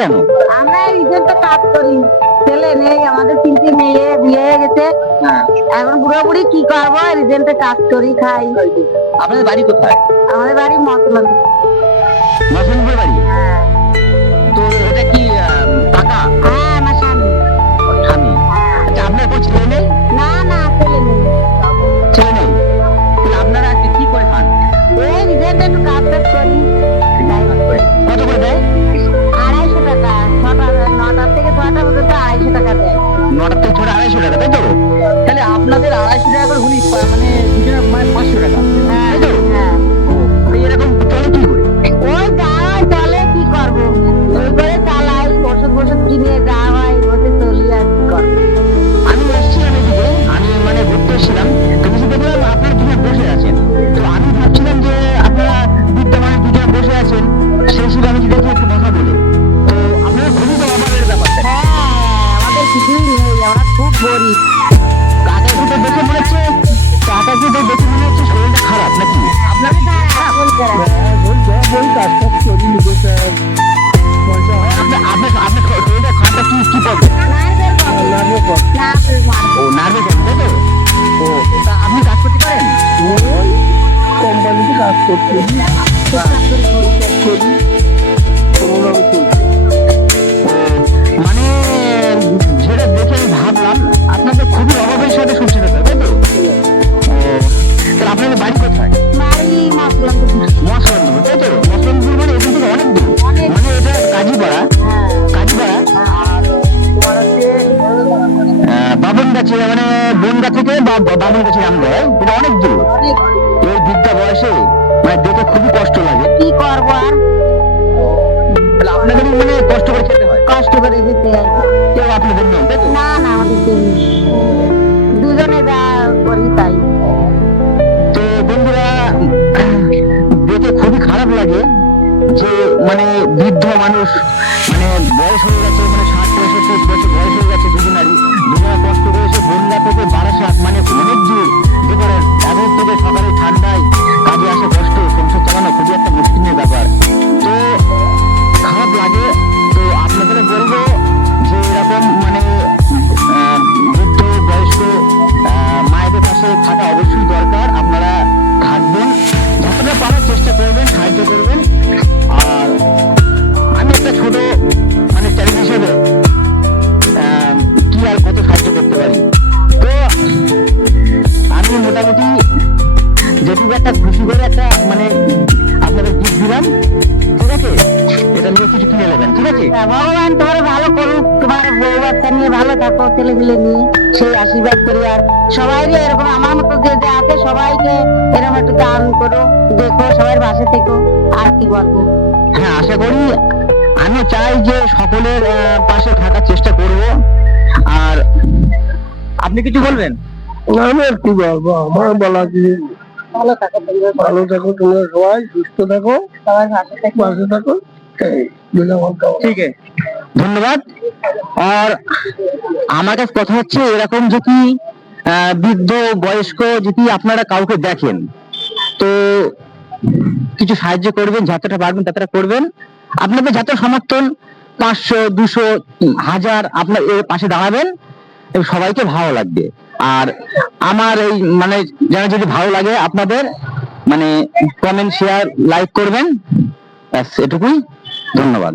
কেন? আমরা রিজেন্টে কাজ করি, ছেলে নেই, আমাদের 3টে মেয়ে, বিয়ে হয়ে গেছে। এখন বুড়ো বুড়ি কি করবো, রিজেন্টে কাজ করি, খাই। আপনাদের বাড়ি কোথায়? আমাদের বাড়ি মতলব। মসনপুর বাড়ি। তো এটা কি কাকা? হ্যাঁ, আমার স্বামী। স্বামী। আচ্ছা, আপনার কোনো ছেলে নেই? না না, ছেলে নেই। ছেলে নেই? তাহলে আপনারা আজকে কি করে খান? ওই রিজেন্টে একটু কাজ টাজ করি। কত করে দেয়? 250 টাকা। 9টা থেকে 6টা পর্যন্ত 250 টাকা দেয়। 9টা থেকে 6টা 250 টাকা, তাই তো? তাহলে আপনাদের 250 টাকা করে হলি মানে দুজনের মানে 500 টাকা, হ্যাঁ তাই তো? হ্যাঁ। তো এরকম চলে কি করে? ওই যাওয়াই চলে, কি করবো, ওই করে চালাই, ওষুধ বষুধ কিনে যাওয়া হয়, ওতে চলি আর কি করবো। আমি এসেছিলাম এদিকে, আমি মানে ঘুরতে এসেছিলাম, তো কিছু দেখলাম আপনারা দুজন বসে আছেন। তো আমি ভাবছিলাম যে আপনারা বৃদ্ধ মানুষ দুজন বসে আছেন, সেই হিসেবে আমি দেখি একটু কথা বলি। তো আপনারা খুবই তো অভাবের ব্যাপারটা। হ্যাঁ, আমাদের কিছুই নেই, আমরা খুব গরিব। কাকাকে তো দেখে মনে হচ্ছে, কাকাকে তো দেখে মনে হচ্ছে শরীরটা খারাপ নাকি? আপনাকে তো এখন করা। আপনার শরীরটা খারাপটা কি করবে? নার্ভের প্রবলেম। নার্ভের প্রবলেম। ও নার্ভে করবে, তাই তো? ও তা আপনি কাজ করতে পারেন? কোম্পানিতে কাজ করছি, করি কোনোভাবে চলছে। মানে যেটা দেখে আমি ভাবলাম আপনাদের খুবই অভাবের সাথে সংসার হতে হয়, তাই তো? তাহলে আপনাদের বাড়ি কোথায়? বাড়ি মতলব। মসলন্দপুর, তাই তো? মসলন্দপুর মানে এখান থেকে অনেক দূর, মানে এটা কাজীপাড়া। কাজীপাড়া আর তোমার হচ্ছে বাবনগাছি, মানে বনগা থেকে বাবনগাছি নাম দেয়, এটা অনেক দূর। অনেক এই বৃদ্ধা বয়সে মানে দেখে খুবই কষ্ট লাগে। কি করবো আর, তাহলে আপনাদেরই মানে কষ্ট করে খেতে হয়, কষ্ট করে যেতে হয়। কেউ আপনাদের নেই, তাই তো? না না, আমাদের কেউ নেই। দুজনে যা করি তাই। তো বন্ধুরা, দেখে খুবই খারাপ লাগে যে মানে বৃদ্ধ মানুষ, মানে বয়স হয়ে গেছে, মানে 60-65 বছর বয়স হয়ে গেছে দুজনারই, দুজনা কষ্ট করেছে বনগা থেকে বারাসাত, মানে অনেক দূর। দুপুরে এগারো থেকে সকালে ঠান্ডায় কাজে আসে, কষ্ট, সংসার চালানো খুবই একটা মুশকিলের ব্যাপার। তো খারাপ লাগে। তো আপনাদের বলবো যে এরকম মানে বৃদ্ধ বয়স্ক মায়েদের পাশে থাকা অবশ্যই দরকার। আপনারা থাকবেন, যতটা পারার চেষ্টা করবেন, সাহায্য করবেন। আর আমি একটা ছোট মানে চ্যালেঞ্জ হিসেবে কি আর কত সাহায্য করতে পারি, তো আমি মোটামুটি যেটুকু একটা খুশি করে একটা মানে আপনাদের গিফট দিলাম, ঠিক আছে? এটা নিয়ে কিছু কিনে নেবেন, ঠিক আছে? ভগবান তোমার ভালো করুক, তোমার বউ বাচ্চা নিয়ে ভালো থাকো, ছেলে পিলে নিয়ে, সেই আশীর্বাদ করি। আর সবাই এরকম আমার মতো যে যে আছে সবাইকে এরকম একটু দান করো, দেখো, সবাই পাশে থেকো, আর কি বলবো। হ্যাঁ, আশা করি, আমিও চাই যে সকলের পাশে থাকার চেষ্টা করব। আর আপনি কিছু বলবেন? আমি আর কি বলবো, আমার বলা কি, ভালো থাকো, ভালো থাকো, তোমরা সবাই সুস্থ থাকো, সবাই পাশে থেকো। পাশে থাকো, এই দিলাম আমার কামনা। ঠিক আছে, ধন্যবাদ। আর আমার কাছে কথা হচ্ছে এরকম যদি বৃদ্ধ বয়স্ক যদি আপনারা কাউকে দেখেন, তো কিছু সাহায্য করবেন, যতটা পারবেন ততটা করবেন। আপনাদের যত সমর্থন, 500, 200, 1000, আপনার এর পাশে দাঁড়াবেন এবং সবাইকে ভালো লাগবে। আর আমার এই মানে যারা যদি ভালো লাগে আপনাদের, মানে কমেন্ট, শেয়ার, লাইক করবেন, ব্যাস এটুকুই। ধন্যবাদ।